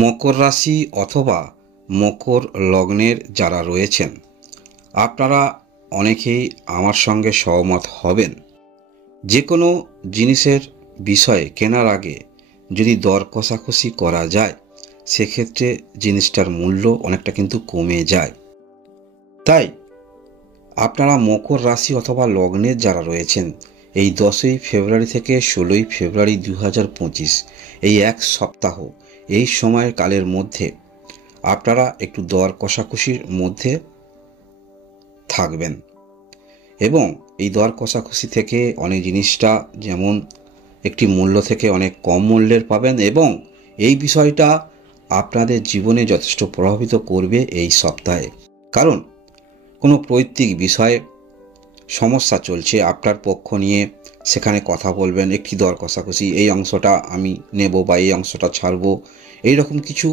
মকর রাশি অথবা মকর লগ্নের যারা রয়েছেন আপনারা অনেকেই আমার সঙ্গে সহমত হবেন। যে কোনো জিনিসের বিষয়ে কেনার আগে যদি দর কষাকষি করা যায় সেক্ষেত্রে জিনিসটার মূল্য অনেকটা কিন্তু কমে যায়। তাই আপনারা মকর রাশি অথবা লগ্নের যারা রয়েছেন এই 10ই ফেব্রুয়ারি থেকে 16ই ফেব্রুয়ারি 2025 এই এক সপ্তাহ এই সময়ের কালের মধ্যে আপনারা একটু দর কষাকষির মধ্যে থাকবেন এবং এই দর কষাকষি থেকে অনেক জিনিসটা যেমন একটি মূল্য থেকে অনেক কম মূল্যের পাবেন এবং এই বিষয়টা আপনাদের জীবনে যথেষ্ট প্রভাবিত করবে এই সপ্তাহে। কারণ কোনো পৈতৃক বিষয়ে সমস্যা চলছে, আপনার পক্ষ নিয়ে সেখানে কথা বলবেন, একটি দর কষাকষি, এই অংশটা আমি নেব বা এই অংশটা ছাড়বো, এইরকম কিছু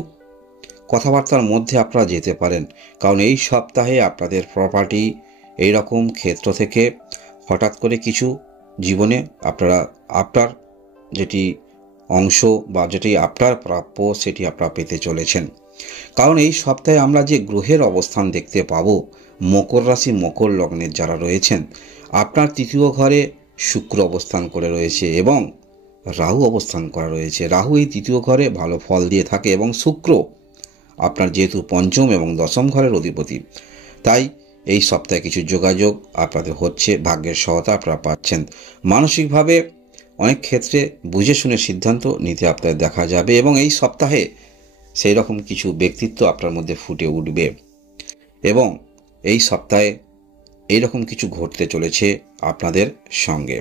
কথাবার্তার মধ্যে আপনারা যেতে পারেন। কারণ এই সপ্তাহে আপনাদের প্রপার্টি এই রকম ক্ষেত্র থেকে হঠাৎ করে কিছু জীবনে আপনার যেটি অংশ বা যেটি আপনার প্রাপ্য সেটি আপনারা পেতে চলেছেন। কারণ এই সপ্তাহে আমরা যে গ্রহের অবস্থান দেখতে পাবো মকর রাশি মকর লগ্নের যারা রয়েছেন আপনার তৃতীয় ঘরে শুক্র অবস্থান করে রয়েছে এবং রাহু অবস্থান করা রয়েছে। রাহু এই তৃতীয় ঘরে ভালো ফল দিয়ে থাকে এবং শুক্র আপনার যেহেতু পঞ্চম এবং দশম ঘরের অধিপতি, তাই এই সপ্তাহে কিছু যোগাযোগ আপনাদের হচ্ছে, ভাগ্যের সহায়তা আপনারা পাচ্ছেন। মানসিকভাবে অনেক ক্ষেত্রে বুঝে শুনে সিদ্ধান্ত নিতে আপনাদের দেখা যাবে এবং এই সপ্তাহে সেই রকম কিছু ব্যক্তিত্ব আপনার মধ্যে ফুটে উঠবে এবং এই সপ্তাহে এইরকম কিছু ঘটতে চলেছে আপনাদের সঙ্গে।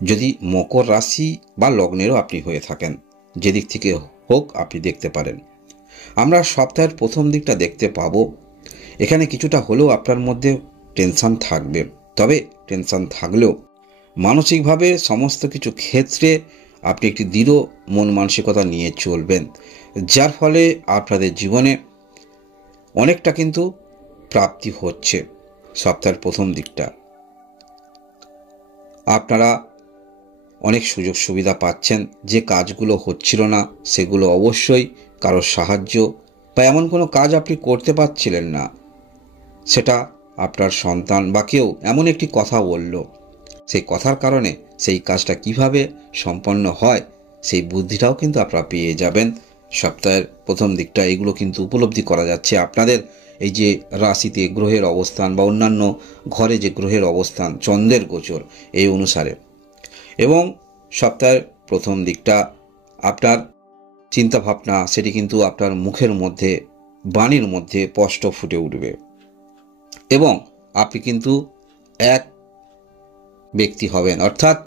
যদি মকর রাশি বা লগ্নেরও আপনি হয়ে থাকেন, যেদিক থেকে হোক আপনি দেখতে পারেন। আমরা সপ্তাহের প্রথম দিকটা দেখতে পাবো এখানে কিছুটা হলেও আপনার মধ্যে টেনশন থাকবে, তবে টেনশন থাকলেও মানসিকভাবে সমস্ত কিছু ক্ষেত্রে আপনি একটি দৃঢ় মন মানসিকতা নিয়ে চলবেন, যার ফলে আপনাদের জীবনে অনেকটা কিন্তু প্রাপ্তি হচ্ছে। সপ্তাহের প্রথম দিকটা আপনারা অনেক সুযোগ সুবিধা পাচ্ছেন, যে কাজগুলো হচ্ছিল না সেগুলো অবশ্যই কারোর সাহায্য বা এমন কোনো কাজ আপনি করতে পারছিলেন না, সেটা আপনার সন্তান বা কেউ এমন একটি কথা বলল, সেই কথার কারণে সেই কাজটা কিভাবে সম্পন্ন হয় সেই বুদ্ধিটাও কিন্তু আপনারা পেয়ে যাবেন সপ্তাহের প্রথম দিকটা। এগুলো কিন্তু উপলব্ধি করা যাচ্ছে আপনাদের এই যে রাশিতে গ্রহের অবস্থান বা অন্যান্য ঘরে যে গ্রহের অবস্থান, চন্দ্রের গোচর এই অনুসারে। এবং সপ্তাহের প্রথম দিকটা আপনার চিন্তাভাবনা সেটি কিন্তু আপনার মুখের মধ্যে বাণীর মধ্যে স্পষ্ট ফুটে উঠবে এবং আপনি কিন্তু এক ব্যক্তি হবেন, অর্থাৎ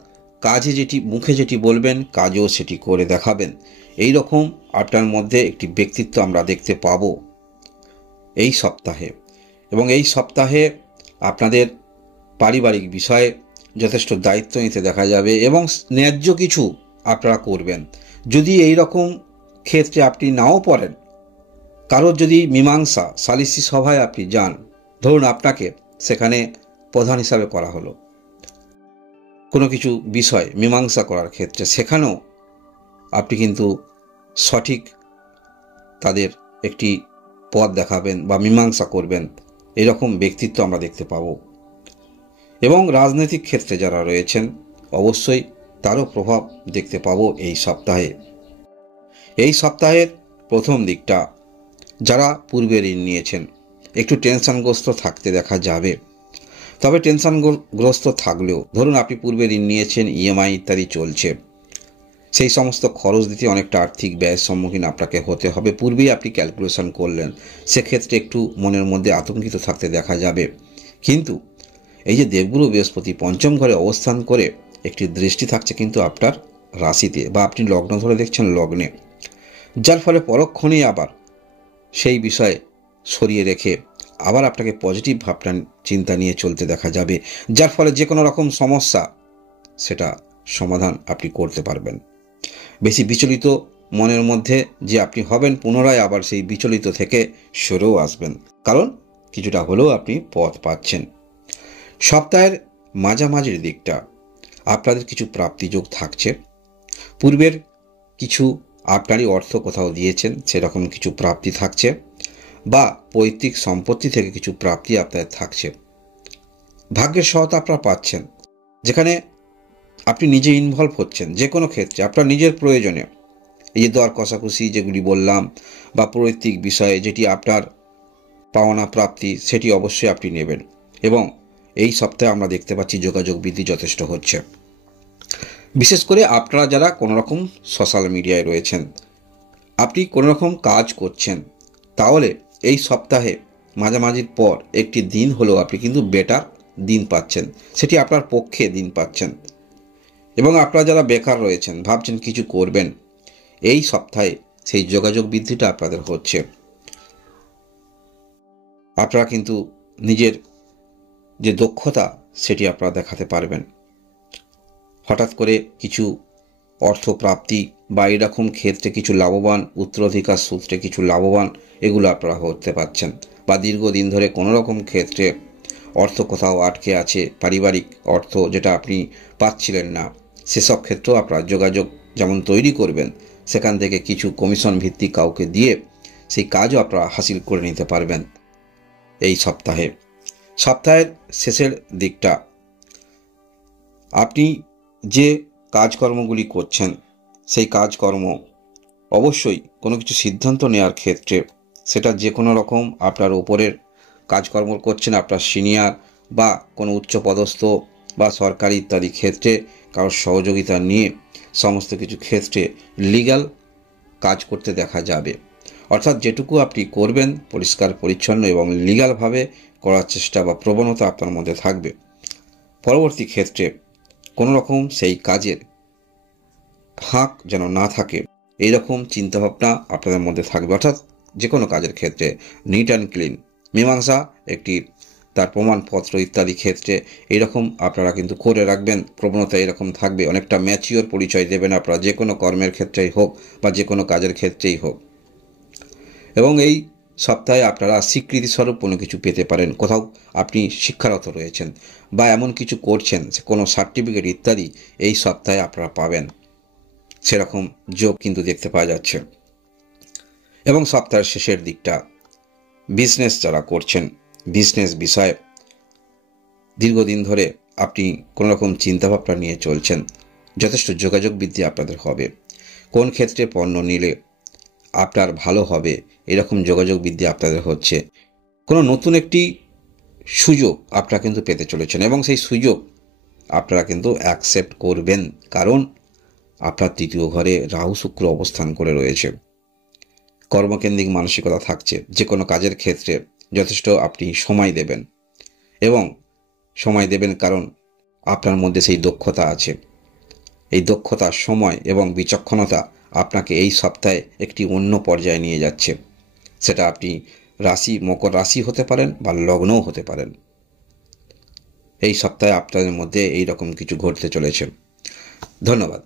কাজে যেটি মুখে যেটি বলবেন কাজেও সেটি করে দেখাবেন। এই রকম আপনার মধ্যে একটি ব্যক্তিত্ব আমরা দেখতে পাবো এই সপ্তাহে। এবং এই সপ্তাহে আপনাদের পারিবারিক বিষয়ে যথেষ্ট দায়িত্ব নিতে দেখা যাবে এবং ন্যায্য কিছু আপনারা করবেন। যদি এই রকম ক্ষেত্রে আপনি নাও পড়েন, কারোর যদি মীমাংসা সালিসি সভায় আপনি যান, ধরুন আপনাকে সেখানে প্রধান হিসাবে করা হলো কোনো কিছু বিষয় মীমাংসা করার ক্ষেত্রে, সেখানেও আপনি কিন্তু সঠিক তাদের একটি পথ দেখাবেন বা মীমাংসা করবেন, এরকম ব্যক্তিত্ব আমরা দেখতে পাব। এবং রাজনৈতিক ক্ষেত্রে যারা রয়েছেন অবশ্যই তারও প্রভাব দেখতে পাবো এই সপ্তাহে। এই সপ্তাহের প্রথম দিকটা যারা পূর্বে ঋণ নিয়েছেন একটু টেনশনগ্রস্ত থাকতে দেখা যাবে, তবে টেনশনগ্রস্ত থাকলেও ধরুন আপনি পূর্বে ঋণ নিয়েছেন, ইএমআই ইত্যাদি চলছে, সেই সমস্ত খরচ দিতে অনেকটা আর্থিক ব্যয়ের সম্মুখীন আপনাকে হতে হবে। পূর্বেই আপনি ক্যালকুলেশন করলেন, সেক্ষেত্রে একটু মনের মধ্যে আতঙ্কিত থাকতে দেখা যাবে। কিন্তু এই যে দেবগুরু বৃহস্পতি পঞ্চম ঘরে অবস্থান করে একটি দৃষ্টি থাকছে কিন্তু আপনার রাশিতে বা আপনি লগ্ন ধরে দেখছেন লগ্নে, যার ফলে পরক্ষণেই আবার সেই বিষয়ে সরিয়ে রেখে আবার আপনাকে পজিটিভ ভাবনা চিন্তা নিয়ে চলতে দেখা যাবে, যার ফলে যে কোনো রকম সমস্যা সেটা সমাধান আপনি করতে পারবেন। বেশি বিচলিত মনের মধ্যে যে আপনি হবেন, পুনরায় আবার সেই বিচলিত থেকে সরেও আসবেন, কারণ কিছুটা হলেও আপনি পথ পাচ্ছেন। সপ্তাহের মাঝামাঝির দিকটা আপনাদের কিছু প্রাপ্তিযোগ থাকছে, পূর্বের কিছু আপনারই অর্থ কোথাও দিয়েছেন সেরকম কিছু প্রাপ্তি থাকছে, বা পৈতৃক সম্পত্তি থেকে কিছু প্রাপ্তি আপনার থাকছে। ভাগ্যের সহায়তা আপনারা পাচ্ছেন, যেখানে আপনি নিজে ইনভলভ হচ্ছেন যে কোনো ক্ষেত্রে আপনার নিজের প্রয়োজনে। এই যে দর কষাকষি যেগুলি বললাম, বা পৈতৃক বিষয়ে যেটি আপনার পাওনা প্রাপ্তি, সেটি অবশ্যই আপনি নেবেন। এবং এই সপ্তাহে আমরা দেখতে পাচ্ছি যোগাযোগ বৃদ্ধি যথেষ্ট হচ্ছে। বিশেষ করে আপনারা যারা কোনোরকম সোশ্যাল মিডিয়ায় রয়েছেন, আপনি কোনোরকম কাজ করছেন, তাহলে এই সপ্তাহে মাঝামাঝির পর একটি দিন হলেও আপনি কিন্তু বেটার দিন পাচ্ছেন, সেটি আপনার পক্ষে দিন পাচ্ছেন। এবং আপনারা যারা বেকার রয়েছেন, ভাবছেন কিছু করবেন, এই সপ্তাহে সেই যোগাযোগ বৃদ্ধিটা আপনাদের হচ্ছে। আপনারা কিন্তু নিজের যে দক্ষতা সেটি আপনারা দেখাতে পারবেন। হঠাৎ করে কিছু অর্থ প্রাপ্তি বা এরকম ক্ষেত্রে কিছু লাভবান, উত্তরাধিকার সূত্রে কিছু লাভবান, এগুলো আপনারা হতে পারছেন। বা দীর্ঘদিন ধরে কোনো রকম ক্ষেত্রে অর্থ কোথাও আটকে আছে, পারিবারিক অর্থ যেটা আপনি পাচ্ছিলেন না, সেসব ক্ষেত্রেও আপনারা যোগাযোগ যেমন তৈরি করবেন, সেখান থেকে কিছু কমিশন ভিত্তিক কাউকে দিয়ে সেই কাজও আপনারা হাসিল করে নিতে পারবেন এই সপ্তাহে। সপ্তাহের শেষের দিকটা আপনি যে কাজকর্মগুলি করছেন, সেই কাজকর্ম অবশ্যই কোনো কিছু সিদ্ধান্ত নেওয়ার ক্ষেত্রে, সেটা যে কোনো রকম আপনার ওপরের কাজকর্ম করছেন, আপনার সিনিয়র বা কোনো উচ্চপদস্থ বা সরকারি ইত্যাদি ক্ষেত্রে কারোর সহযোগিতা নিয়ে সমস্ত কিছু ক্ষেত্রে লিগ্যাল কাজ করতে দেখা যাবে। অর্থাৎ যেটুকু আপনি করবেন পরিষ্কার পরিচ্ছন্ন এবং লিগ্যালভাবে করার চেষ্টা বা প্রবণতা আপনার মধ্যে থাকবে। পরবর্তী ক্ষেত্রে কোনো রকম সেই কাজের ফাঁক যেন না থাকে, এইরকম চিন্তাভাবনা আপনাদের মধ্যে থাকবে। অর্থাৎ যে কোনো কাজের ক্ষেত্রে নিট অ্যান্ড ক্লিন, মীমাংসা একটি তার প্রমাণপত্র ইত্যাদি ক্ষেত্রে এইরকম আপনারা কিন্তু করে রাখবেন। প্রবণতা এরকম থাকবে, অনেকটা ম্যাচিওর পরিচয় দেবেন আপনারা, যে কোনো কর্মের ক্ষেত্রেই হোক বা যে কোনো কাজের ক্ষেত্রেই হোক। এবং এই সপ্তাহে আপনারা স্বীকৃতিস্বরূপ কোনো কিছু পেতে পারেন। কোথাও আপনি শিক্ষারত রয়েছেন বা এমন কিছু করছেন, কোনো সার্টিফিকেট ইত্যাদি এই সপ্তাহে আপনারা পাবেন, সেরকম যোগ কিন্তু দেখতে পাওয়া যাচ্ছে। এবং সপ্তাহের শেষের দিকটা বিজনেস যারা করছেন, বিজনেস বিষয়ে দীর্ঘদিন ধরে আপনি কোনো রকম চিন্তাভাবনা নিয়ে চলছেন, যথেষ্ট যোগাযোগ বৃদ্ধি আপনাদের হবে। কোন ক্ষেত্রে পণ্য নিলে আপনার ভালো হবে, এরকম যোগাযোগ বৃদ্ধি আপনাদের হচ্ছে। কোনো নতুন একটি সুযোগ আপনারা কিন্তু পেতে চলেছেন, এবং সেই সুযোগ আপনারা কিন্তু অ্যাকসেপ্ট করবেন, কারণ আপনার তৃতীয় ঘরে রাহু শুক্র অবস্থান করে রয়েছে। কর্মকেন্দ্রিক মানসিকতা থাকছে, যে কোনো কাজের ক্ষেত্রে যথেষ্ট আপনি সময় দেবেন, এবং সময় দেবেন কারণ আপনার মধ্যে সেই দক্ষতা আছে। এই দক্ষতা, সময় এবং বিচক্ষণতা আপনাকে এই সপ্তাহে একটি অন্য পর্যায়ে নিয়ে যাচ্ছে। সেটা আপনি রাশি, মকর রাশি হতে পারেন বা লগ্নও হতে পারেন। এই সপ্তাহে আপনাদের মধ্যে এই রকম কিছু ঘটতে চলেছে। ধন্যবাদ।